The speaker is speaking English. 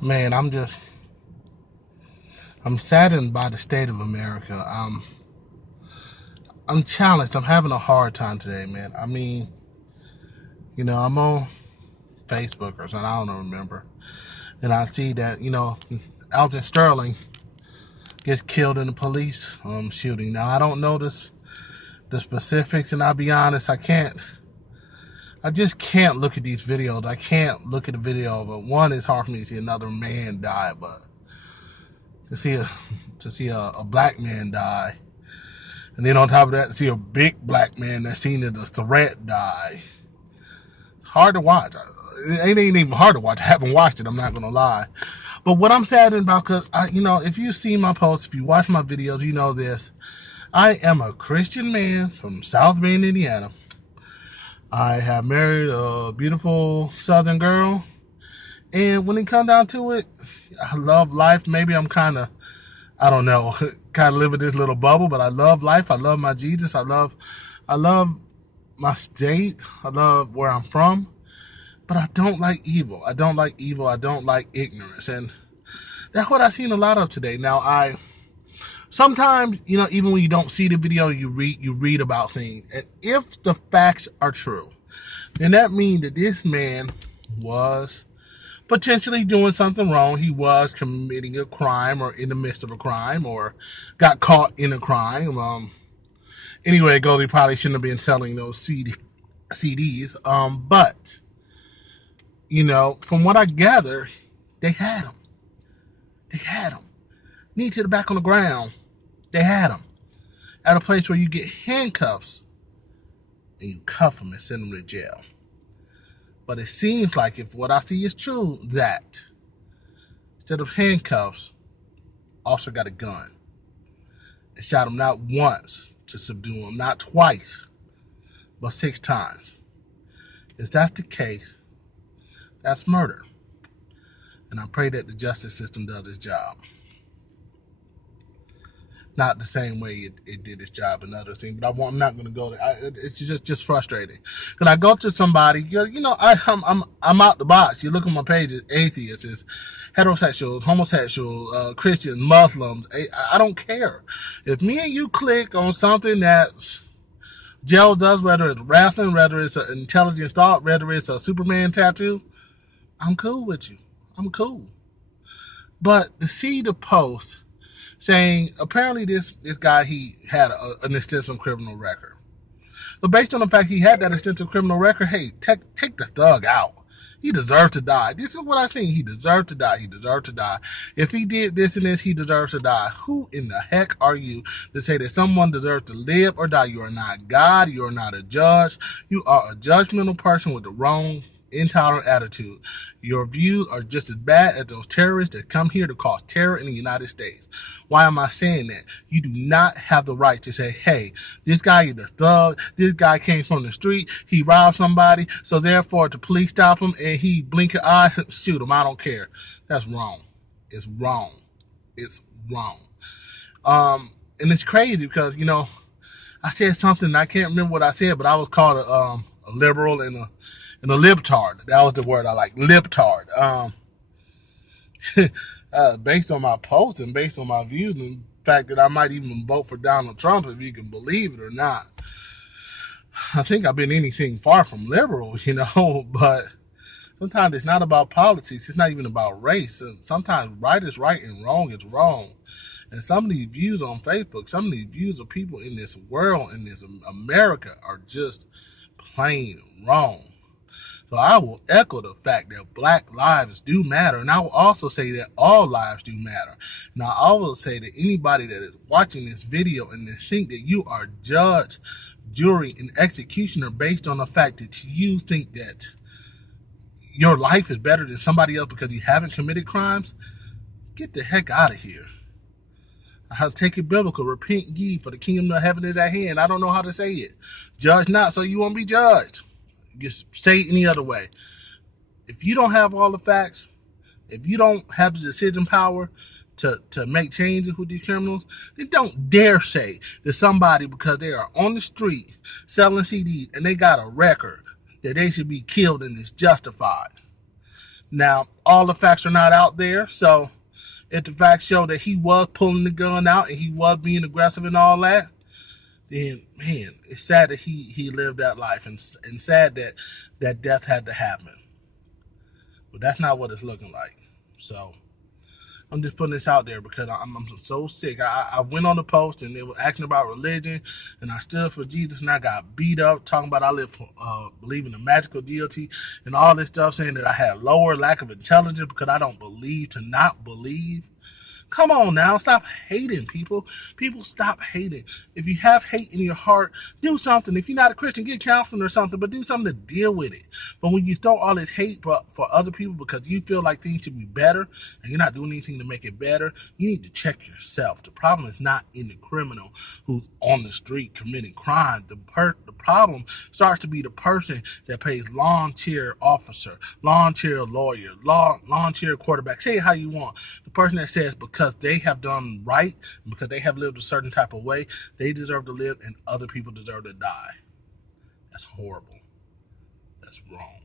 Man, I'm saddened by the state of America. I'm challenged. I'm having a hard time today, man. I mean, I'm on Facebook or something. I don't remember, and I see that Alton Sterling gets killed in a police shooting. Now I don't know the specifics, and I'll be honest, I just can't look at these videos. I can't look at the video, but one, it's hard for me to see another man die, but to see a a black man die. And then on top of that, see a big black man that's seen as a threat die. Hard to watch. It ain't even hard to watch. I haven't watched it. I'm not gonna lie. But what I'm saddened about, because if you see my posts, if you watch my videos, you know this. I am a Christian man from South Bend, Indiana. I have married a beautiful Southern girl, and when it comes down to it, I love life. Maybe I'm I don't know, kind of living this little bubble, but I love life. I love my Jesus. I love my state. I love where I'm from, but I don't like evil. I don't like evil. I don't like ignorance, and that's what I've seen a lot of today. Now, I sometimes, even when you don't see the video, you read about things, and if the facts are true, then that means that this man was potentially doing something wrong. He was committing a crime, or in the midst of a crime, or got caught in a crime. Anyway, it goes, he probably shouldn't have been selling those CDs. But from what I gather, they had him. They had him. Knee to the back on the ground. They had him at a place where you get handcuffs and you cuff him and send him to jail. But it seems like, if what I see is true, that instead of handcuffs, officer got a gun and shot him not once to subdue him, not twice, but 6 times. If that's the case, that's murder. And I pray that the justice system does its job. Not the same way it did its job and other things, but I'm not going to go there. It's just frustrating. Because I go to somebody, I'm out the box. You look at my page, it's atheists, it's heterosexuals, homosexuals, Christians, Muslims. I don't care. If me and you click on something that's Joe does, whether it's wrestling, whether it's an intelligent thought, whether it's a Superman tattoo, I'm cool with you. I'm cool. But to see the post saying apparently this guy, he had an extensive criminal record. But based on the fact he had that extensive criminal record, hey, take the thug out. He deserved to die. This is what I seen. He deserved to die. He deserved to die. If he did this and this, he deserves to die. Who in the heck are you to say that someone deserves to live or die? You are not God. You are not a judge. You are a judgmental person with the wrong, intolerant attitude. Your views are just as bad as those terrorists that come here to cause terror in the United States. Why am I saying that? You do not have the right to say, hey, this guy is a thug. This guy came from the street. He robbed somebody. So therefore, the police stop him and he blink an eye, shoot him. I don't care. That's wrong. It's wrong. It's wrong. And it's crazy because, I said something. I can't remember what I said, but I was called a liberal and a libtard. That was the word I like, libtard. Based on my post and based on my views and the fact that I might even vote for Donald Trump, if you can believe it or not. I think I've been anything far from liberal, but sometimes it's not about politics. It's not even about race. And sometimes right is right and wrong is wrong. And some of these views on Facebook, some of these views of people in this world, in this America, are just plain wrong. So I will echo the fact that black lives do matter. And I will also say that all lives do matter. And I will say that anybody that is watching this video and they think that you are judge, jury, and executioner based on the fact that you think that your life is better than somebody else because you haven't committed crimes, get the heck out of here. I take it biblical. Repent ye, for the kingdom of heaven is at hand. I don't know how to say it. Judge not, so you won't be judged. Just say it any other way. If you don't have all the facts, if you don't have the decision power to make changes with these criminals, then don't dare say that somebody, because they are on the street selling CDs and they got a record, that they should be killed and it's justified. Now, all the facts are not out there, so if the facts show that he was pulling the gun out and he was being aggressive and all that, then man, it's sad that he lived that life, and sad that that death had to happen. But that's not what it's looking like. So I'm just putting this out there because I'm so sick. I went on the post and they were asking about religion, and I stood for Jesus, and I got beat up talking about I live for believe in the magical deity and all this stuff, saying that I had lower lack of intelligence because I don't believe to not believe. Come on now, stop hating, people. People, stop hating. If you have hate in your heart, do something. If you're not a Christian, get counseling or something, but do something to deal with it. But when you throw all this hate for other people because you feel like things should be better and you're not doing anything to make it better, you need to check yourself. The problem is not in the criminal who's on the street committing crime. The problem starts to be the person that pays lawn chair officer, lawn chair lawyer, lawn chair quarterback. Say it how you want. The person that says because they have done right, because they have lived a certain type of way, they deserve to live and other people deserve to die. That's horrible. That's wrong.